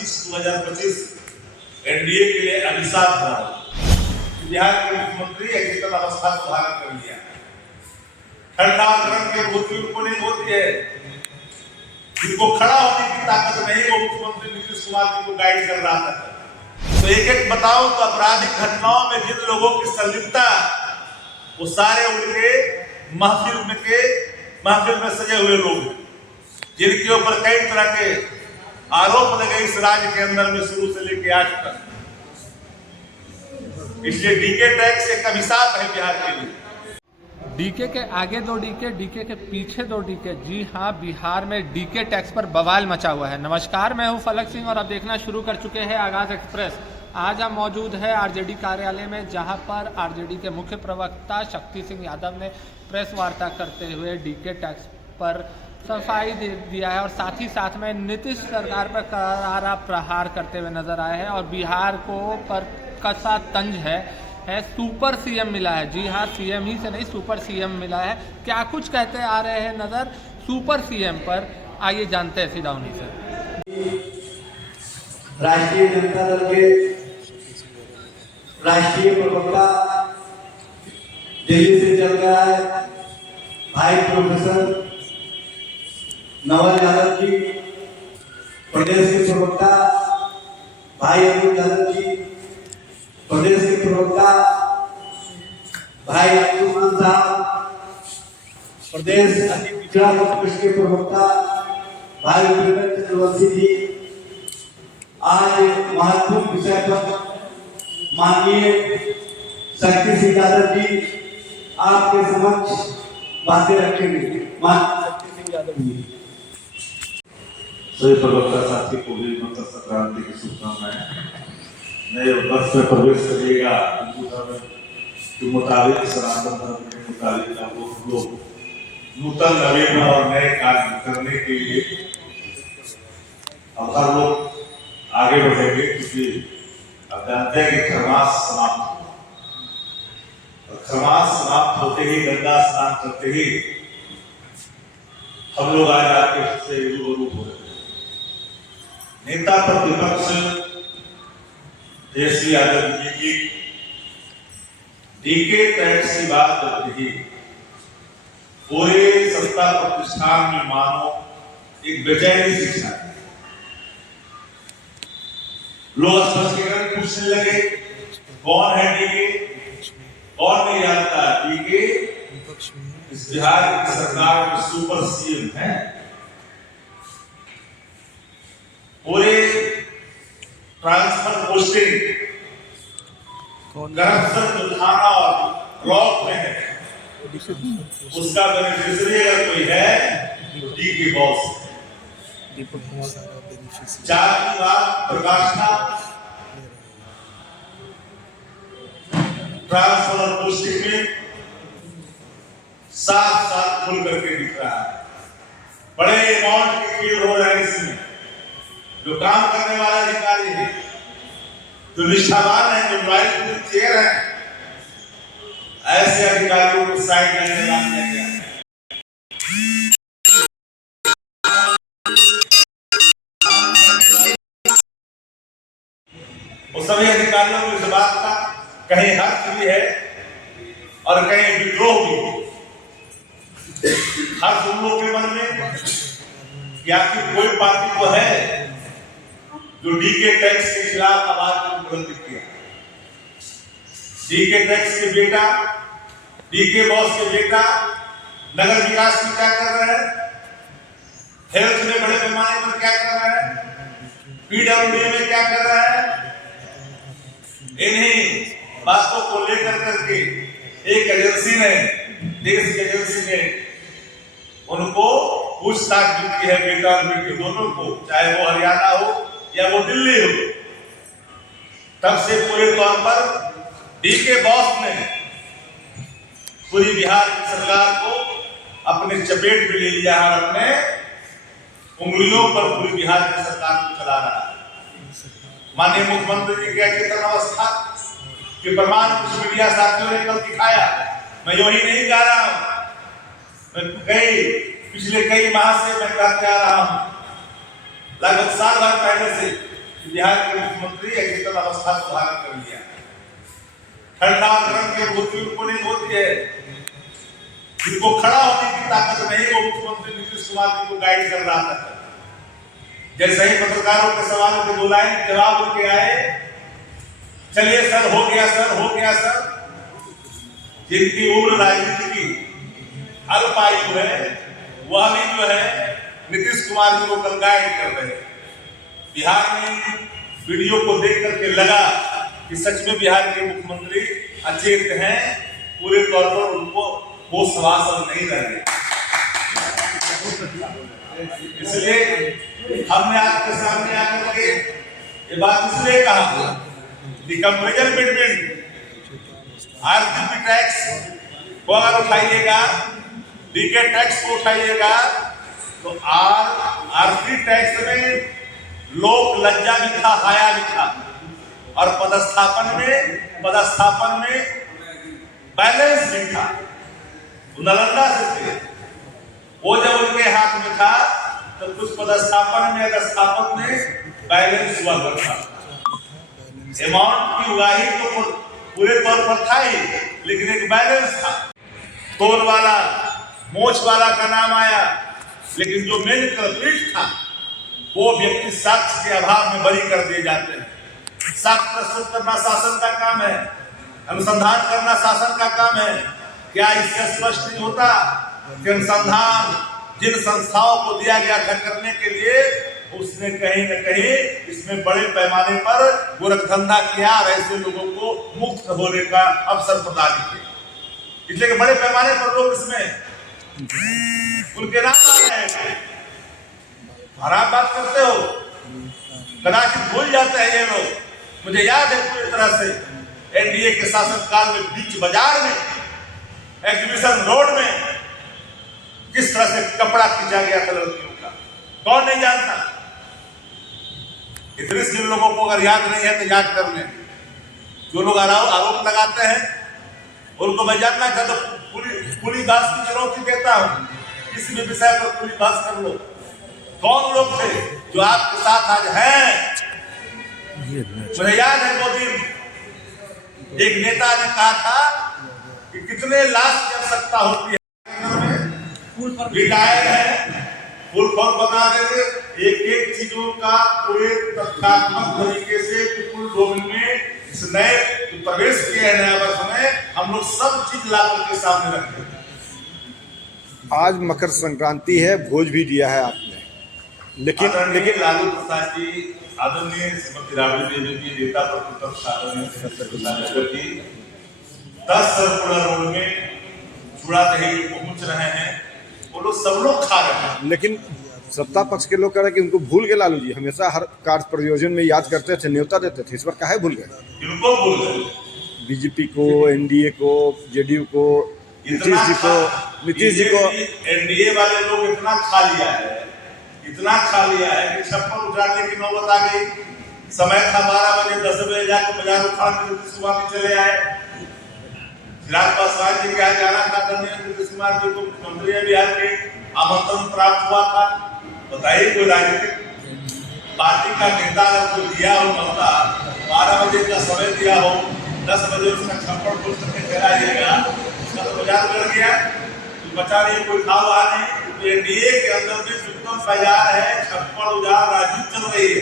2025 NDA के लिए अभिशाप बना। बिहार के मुख्यमंत्री अचेतन अवस्था को धारण कर लिया। खंडांतरण के बुद्धि उनको नहीं होती है, जिनको खड़ा होने की ताकत नहीं, वो मुख्यमंत्री नीतीश कुमार जी को गाइड कर रहा था। तो एक एक बताओ तो आपराधिक घटनाओं में जिन लोगों की संलिप्तता, वो सारे उनके महफिल में सजे हुए लोग, जिनके ऊपर कई तरह के आरोप लगे इस राज्य के अंदर में शुरू से लेकर आज तक। इसलिए डीके टैक्स एक अभिशाप है बिहार के लिए। डीके के आगे दो डीके, डीके के पीछे दो डीके। जी हाँ, बिहार में डीके टैक्स पर बवाल मचा हुआ है। नमस्कार, मैं हूं फलक सिंह और आप देखना शुरू कर चुके हैं आगाज एक्सप्रेस। आज हम मौजूद है आरजेडी कार्यालय में, जहां पर आरजेडी के मुख्य प्रवक्ता शक्ति सिंह यादव ने प्रेस वार्ता करते हुए डीके टैक्स पर सफाई दे दिया है और साथ ही साथ में नीतीश सरकार पर करारा प्रहार करते हुए नजर आए हैं और बिहार को पर कसा तंज है सुपर सीएम मिला है। जी हाँ, सीएम ही से नहीं, सुपर सीएम मिला है। क्या कुछ कहते आ रहे हैं नजर सुपर सीएम पर, आइए जानते हैं सीधा उन्हीं से। राष्ट्रीय जनता दल के राष्ट्रीय प्रवक्ता दिल्ली से चल रहा है भाई प्रोफेसर नवल यादव जी, प्रदेश के प्रवक्ता भाई अरुण यादव जी, प्रदेश के प्रवक्ता भाई अब्दुल साहब, प्रदेश अति पिछड़ा वर्ग के प्रवक्ता भाई वीरेंद्र चतुर्वेदी जी, आज महत्वपूर्ण विषय पर माननीय शक्ति सिंह यादव जी आपके समक्ष बातें रखेंगे। माननीय शक्ति सिंह यादव जी। सभी प्रवक्ता साथी को भी मकर संक्रांति की शुभकामनाएं। नए वर्ष में प्रवेश करिएगा हिंदू धर्म के मुताबिक, सनातन धर्म के मुताबिक आप लोग नूतन नवीन और नए कार्य करने के लिए अब हर लोग आगे बढ़ेंगे, क्योंकि अब जानते हैं कि खरमास समाप्त, और खरमास समाप्त होते ही, गंगा स्नान करते ही हम लोग आज आपके से रूबरू हो रहे हैं। नेता प्रतिपक्ष देशी यादव जी की डीके टैक्स की बात करते ही पूरे सत्ता प्रतिष्ठान में मानो एक बेचैनी शिक्षा है। लोग स्पष्टीकरण पूछने लगे, कौन है डीके, कौन नहीं जानता। डीके इस बिहार की सरकार में सुपर सीएम है। पूरे ट्रांसफर पोस्टिंग करप्शन जो थाना और ब्लॉक में है, उसका बेनिफिशियरी अगर कोई है तो डीके बॉस। जाति वाद प्रकाशना ट्रांसफर और पोस्टिंग में साथ साथ खुल करके दिख रहा है। बड़े अमाउंट के खेल हो रहे हैं इसमें। जो काम करने वाला अधिकारी है, जो निष्ठावान है, जो लॉयल चेयर है, ऐसे अधिकारियों को साइड लाइन में किया गया है। वो सभी अधिकारियों को इस बात का कहीं हर्ष भी है और कहीं विद्रोह भी है। हर्ष उन लोगों के मन में कि आखिर कोई पार्टी तो है जो डीके टैक्स के खिलाफ आवाज बुलंद किया। डीके टैक्स के बेटा, डीके बॉस के बेटा नगर विकास में क्या कर रहे हैं, हेल्थ में बड़े पैमाने पर क्या कर रहे हैं, पीडब्ल्यूडी में क्या कर रहे हैं। इन्हीं बातों को लेकर करके एक एजेंसी ने, देश की एजेंसी ने उनको पूछताछ की है, बेटा और बेटी दोनों को, चाहे वो हरियाणा हो या वो दिल्ली हो। तब से पूरे तौर पर डीके बॉस ने पूरी बिहार की सरकार को अपने चपेट में ले लिया और अपने उंगलियों पर पूरी बिहार की सरकार को चला रहा है। माननीय मुख्यमंत्री जी के अचेतन अवस्था के प्रमाण कुछ मीडिया साथियों ने कल दिखाया। मैं यही नहीं कह रहा हूं, पिछले कई माह से मैं कहते आ रहा हूं, लगभग साल भर पहले से कि बिहार के मुख्यमंत्री अचेतन अवस्था को धारण कर लिया। ठंडा ग्रहण के बुद्धि उनको नहीं होती है, जिनको खड़ा होने की ताकत नहीं, वो मुख्यमंत्री नीतीश कुमार जी को गाइड कर रहा था। जैसे ही पत्रकारों के सवालों के 2 लाइन जवाब उनके आए, चलिए सर हो गया सर, हो गया सर। जिनकी उम्र राजनीति की अल्पायु है, वह भी जो है नीतीश कुमार जी को कल गाइड कर रहे हैं। बिहार में वीडियो को देख करके लगा कि सच में बिहार के मुख्यमंत्री अचेत हैं, पूरे तौर पर उनको वो सवाल नहीं रहे। इसलिए हमने आपके सामने आकर के ये बात इसलिए कहा कि कंपैरिजन बिटवीन आरसीपी टैक्स को अगर उठाइएगा, डीके टैक्स को उठाइएगा, तो आरसी टैक्स में लोक लज्जा भी था, हाया भी था, और पदस्थापन में बैलेंस भी था। नालंदा से थे, वो जब उनके हाथ में था तो कुछ पदस्थापन में, अधस्थापन में बैलेंस हुआ करता। अमाउंट की उगाही तो पूरे तौर पर था ही, लेकिन एक बैलेंस था। तोल वाला, मोछ वाला का नाम आया, लेकिन जो मेन कल्प्रिट था वो व्यक्ति साक्ष्य के अभाव में बरी कर दिए जाते हैं। साक्ष्य प्रस्तुत करना शासन का काम है, अनुसंधान करना शासन का काम है। क्या इससे स्पष्ट नहीं होता कि अनुसंधान जिन संस्थाओं को दिया गया था करने के लिए, उसने कहीं न कहीं इसमें बड़े पैमाने पर गोरखधंधा किया और ऐसे लोगों को मुक्त होने का अवसर प्रदान किया। इसलिए बड़े पैमाने पर लोग इसमें उनके नाम आ रहे हैं। और आप बात करते हो, कदाचित भूल जाते हैं ये लोग। मुझे याद है पूरी तरह से एनडीए के शासनकाल में बीच बाजार में, एग्जीबिशन रोड में किस तरह से कपड़ा खींचा गया था लड़कियों का, कौन नहीं जानता। इतने जिन लोगों को अगर याद नहीं है तो याद कर लें। जो लोग आरोप लगाते हैं उनको मैं जानना चाहता हूं, पूरी बहस की चुनौती देता हूं, किसी भी विषय पर पूरी बहस कर लो। कौन लोग थे जो आपके साथ आज हैं? मुझे याद है 2 दिन एक नेता ने कहा था कि कितने लाश की आवश्यकता होती है, रिटायर है, फुल फॉर्म बता देंगे, एक चीजों का पूरे तथ्यात्मक तरीके से विपुल डोमेन में इस नए प्रवेश किए हैं नया वर्ष में, हम लोग सब चीज ला करके सामने रखते हैं। आज मकर संक्रांति है, भोज भी दिया है आपने, लेकिन लालू प्रसाद जी, आदरणीय श्रीमती राबड़ी देवी जी, नेता प्रतिपक्ष आदरणीय 10 सरपुरा रोड में चूड़ा दही पहुंच रहे हैं, वो लोग सब लोग खा रहे हैं। लेकिन सत्ता पक्ष के लोग कह रहे हैं कि उनको भूल गए लालू जी, हमेशा हर कार्य प्रयोजन में याद करते थे, न्योता देते थे, इस बार काहे भूल गए? इनको भूल गए, बीजेपी को, एनडीए को, जेडीयू को, नीतीश जी को। एनडीए वाले लोग इतना खा लिया है कि छप्पर उठाने की नौबत आ गई। समय था 12 बजे, 10 बजे जाकर बाजार उठाड़ के सुबह में चले आए। चिराग पासवान जी के यहाँ जाना था, नीतीश कुमार जी को मुख्यमंत्री बिहार के आमंत्रण प्राप्त हुआ था। बताइए, कोई राजनीतिक पार्टी का नेता अगर कोई दिया हो न्योता, 12 बजे का समय दिया हो, 10 बजे उसका छप्पर खोल करके चला जाएगा, उसका तो बाजार बढ़ गया, बचा नहीं, कोई खा हुआ नहीं। एनडीए के अंदर में सुगम बाजार है, छप्पर उजाड़ राजू चल रही है।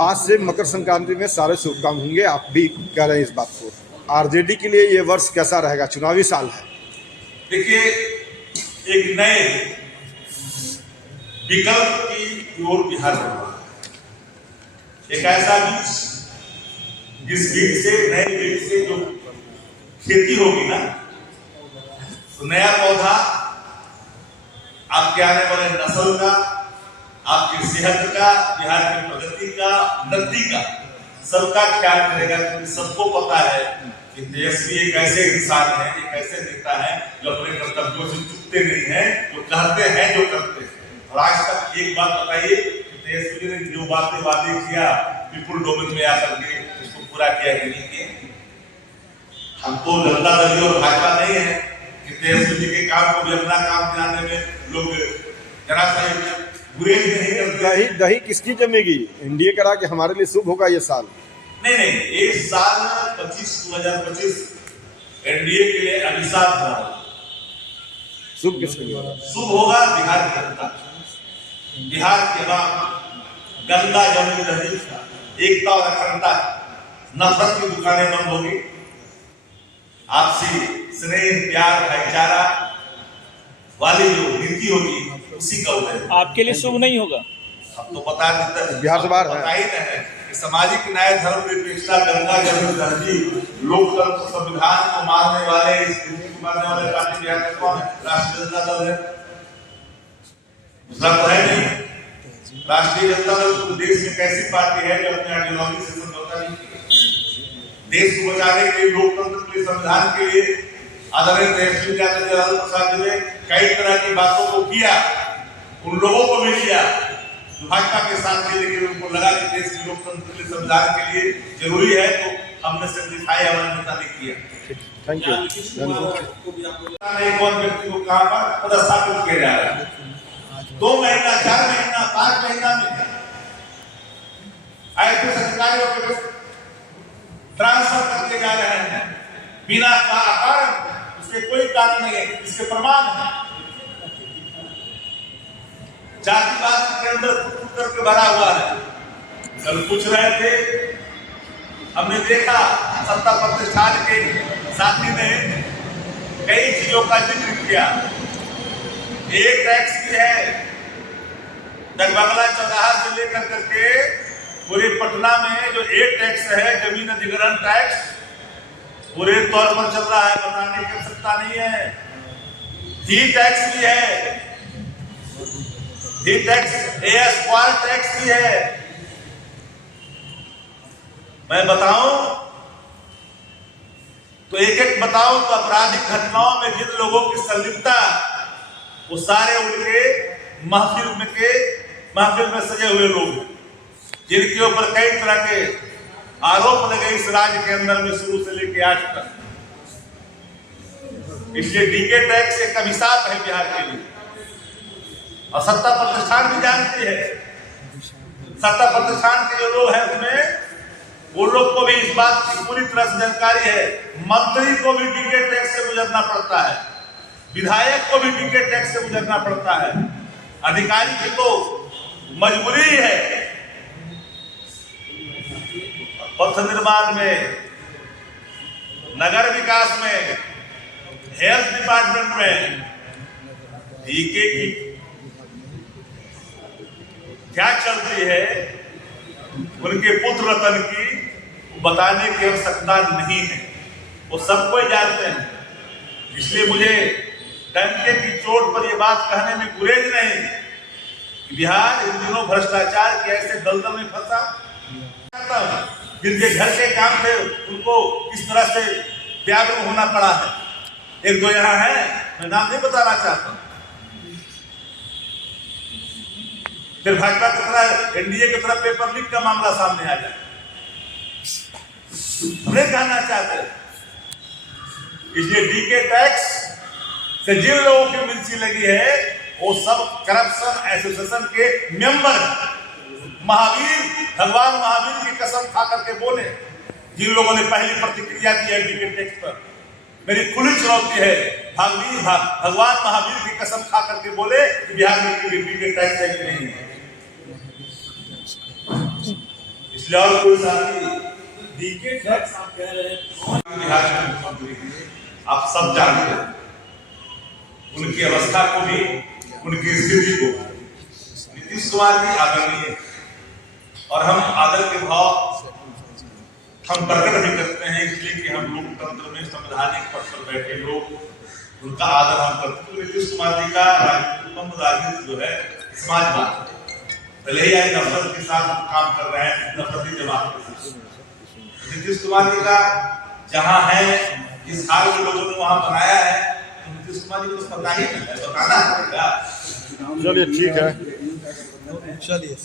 आज से मकर संक्रांति में सारे शुभ काम होंगे, आप भी कह रहे हैं इस बात को। आरजेडी के लिए ये वर्ष कैसा रहेगा? चुनावी साल है। देखिए, एक नए विकल्प की ओर बिहार बढ़ा, एक ऐसा बीज जिस बीज से, नए बीज से जो खेती होगी ना, तो नया पौधा आपके आने वाले नस्ल का, आपकी सेहत का, बिहार की प्रगति का, उन्नति का, सबका ख्याल करेगा। क्योंकि सबको पता है कि तेजस्वी एक ऐसे इंसान है, एक ऐसे नेता है जो अपने कर्तव्यों से चूकते नहीं है, जो कहते हैं, जो करते हैं। और आज तक एक बात बताइए कि तेजस्वी ने जो बातें वादे किया विपुल डोमेन में आकर के, उसको पूरा किया कि नहीं किया? हम तो जनता दल और भाजपा नहीं है कि तेजस्वी जी के काम को भी अपना काम दिलाने में लोग जरा सा गुरेज नहीं करते। दही दही किसकी जमेगी? एनडीए करा कि हमारे लिए शुभ होगा ये साल। नहीं, इस साल 2025 एनडीए के लिए अभिशाप रहा। शुभ किसके लिए? शुभ होगा बिहार की जनता। बिहार के बाद गंगा जमुई रही, एकता और अखंडता, नफरत की दुकानें बंद होगी, आपसी स्नेह प्यार भाईचारा वाली जो नीति होगी उसी का उदय। आपके लिए शुभ नहीं होगा। अब तो बता देता है, बिहार से बाहर है। पता ही नहीं है कि सामाजिक न्याय धर्म निरपेक्षता गंगा जमुई रही, लोकतंत्र संविधान को मानने वाले, इस नीति को मानने वाले पार्टी बिहार में कौन है? राष्ट्रीय जनता दल है। दूसरा तो है नहीं। राष्ट्रीय जनता दल देश में कैसी पार्टी है जो अपने आइडियोलॉजी से समझौता नहीं किया? देश को बचाने के लिए, लोकतंत्र के लिए, संविधान के लिए आदरणीय तेजस्वी यादव प्रसाद जी ने कई तरह की बातों को किया, उन लोगों को भी किया जो भाजपा के साथ थे, लेकिन उनको लगा कि देश के लोकतंत्र के लिए, संविधान के लिए जरूरी है, तो हमने सेक्रीफाई हमारे नेता ने किया। Thank you. नहीं कौन व्यक्ति को कहां पर पदस्थापित किया जा रहा है। 2 महीना, 4 महीना, 5 महीना में आईपीएस अधिकारियों को ट्रांसफर कर दिए जा रहे हैं बिना कारण। उसके कोई कारण नहीं है, इसके प्रमाण है। जातिवाद के अंदर फूट करके भरा हुआ है। कल पूछ रहे थे, हमने देखा सत्ता प्रतिष्ठान के साथी ने कई चीजों का जिक्र किया। एक टैक्स भी है जगबंगला चौराहा से लेकर करके पूरे पटना में जो एक टैक्स है, जमीन अधिग्रहण टैक्स, पूरे तौर पर चल रहा है, बताने की आवश्यकता नहीं है। ही टैक्स भी है, ही टैक्स, स्क्वायर टैक्स भी है। मैं बताऊं तो एक एक बताऊं तो आपराधिक घटनाओं में जिन लोगों की संलिप्तता, वो सारे उनके महफिल में सजे हुए लोग, जिनके ऊपर कई तरह के आरोप लगे इस राज्य के अंदर में शुरू से लेकर आज तक। इसलिए डीके टैक्स एक अभिशाप है बिहार के लिए। और सत्ता प्रतिष्ठान भी जानती है। सत्ता प्रतिष्ठान के जो लोग हैं उसमें वो लोग को भी इस बात की पूरी तरह से जानकारी है। मंत्री को भी डीके टैक्स से गुजरना पड़ता है, विधायक को भी डीके टैक्स से गुजरना पड़ता है। अधिकारी की तो मजबूरी है। पथ निर्माण में, नगर विकास में, हेल्थ डिपार्टमेंट में डीके की क्या चलती है, उनके पुत्र रतन की बताने की आवश्यकता नहीं है, वो सब कोई जानते हैं। इसलिए मुझे डंके की चोट पर यह बात कहने में गुरेज नहीं कि बिहार इन दिनों भ्रष्टाचार के ऐसे दलदल में फंसा। जिनके घर के काम थे उनको किस तरह से त्याग होना पड़ा है। एक दो यहाँ है, मैं नाम नहीं बताना चाहता। फिर भाजपा की तरह, एनडीए की तरह पेपर लीक का मामला सामने आ जाए, हमने कहना चाहते। इसलिए डीके टैक्स से जिन लोगों की मिर्ची लगी है वो सब करप्शन एसोसिएशन के मेंबर, महावीर, भगवान महावीर की कसम खा करके बोले। जिन लोगों ने पहली प्रतिक्रिया दी है डीके टैक्स पर, मेरी खुली चुनौती है, भगवान महावीर की कसम खा करके बोले कि बिहार में डीके टैक्स है कि नहीं है। इसलिए और कोई साथी डीके टैक्स आप कह रहे हैं, बिहार के मुख्यमंत्री आप सब जानते हैं उनकी अवस्था को भी, उनकी स्थिति को। नीतीश कुमार जी आदरणीय, और हम आदर के भाव हम प्रकट भी करते हैं, इसलिए कि हम लोकतंत्र में संवैधानिक पद पर बैठे लोग, उनका आदर हम करते हैं। नीतीश कुमार जी का राजनीति जो है समाजवाद, भले ही आज नफरत के साथ काम कर रहे हैं, नफरती जमात के साथ। नीतीश कुमार जी का जहां है, जिस हाल में लोगों ने वहां बनाया है, नीतीश कुमार जी को पता ही नहीं है, बताना पड़ेगा। चलिए ठीक है। चलिए,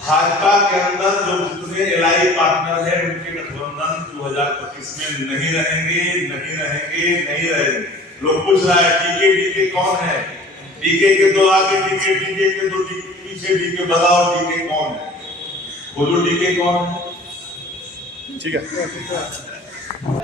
भाजपा के अंदर जो जितने एलआई पार्टनर है उनके गठबंधन 2025 में नहीं रहेंगे। लोग पूछ रहा है डीके कौन है, डीके के दो आगे डीके, डीके के दो पीछे डीके, बताओ डीके कौन है? बोलो डीके कौन है? ठीक है।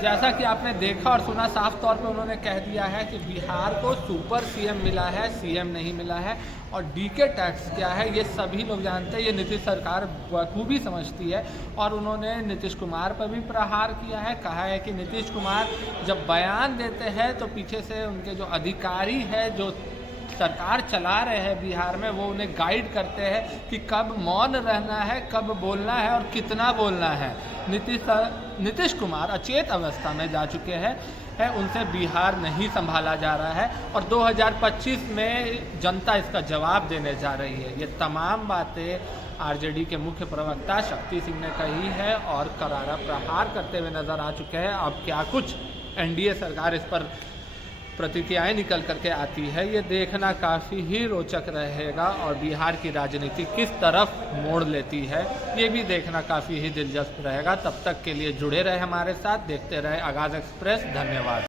जैसा कि आपने देखा और सुना, साफ तौर पे उन्होंने कह दिया है कि बिहार को सुपर सीएम मिला है, सीएम नहीं मिला है। और डीके टैक्स क्या है ये सभी लोग जानते हैं, ये नीतीश सरकार बखूबी समझती है। और उन्होंने नीतीश कुमार पर भी प्रहार किया है, कहा है कि नीतीश कुमार जब बयान देते हैं तो पीछे से उनके जो अधिकारी है, जो सरकार चला रहे हैं बिहार में, वो उन्हें गाइड करते हैं कि कब मौन रहना है, कब बोलना है और कितना बोलना है। नीतीश कुमार अचेत अवस्था में जा चुके हैं, उनसे बिहार नहीं संभाला जा रहा है और 2025 में जनता इसका जवाब देने जा रही है। ये तमाम बातें आरजेडी के मुख्य प्रवक्ता शक्ति सिंह ने कही है और करारा प्रहार करते हुए नजर आ चुके हैं। अब क्या कुछ एनडीए सरकार इस पर प्रतिक्रियाएं निकल करके आती है, ये देखना काफ़ी ही रोचक रहेगा और बिहार की राजनीति किस तरफ मोड़ लेती है ये भी देखना काफ़ी ही दिलचस्प रहेगा। तब तक के लिए जुड़े रहे हमारे साथ, देखते रहे आगाज़ एक्सप्रेस। धन्यवाद।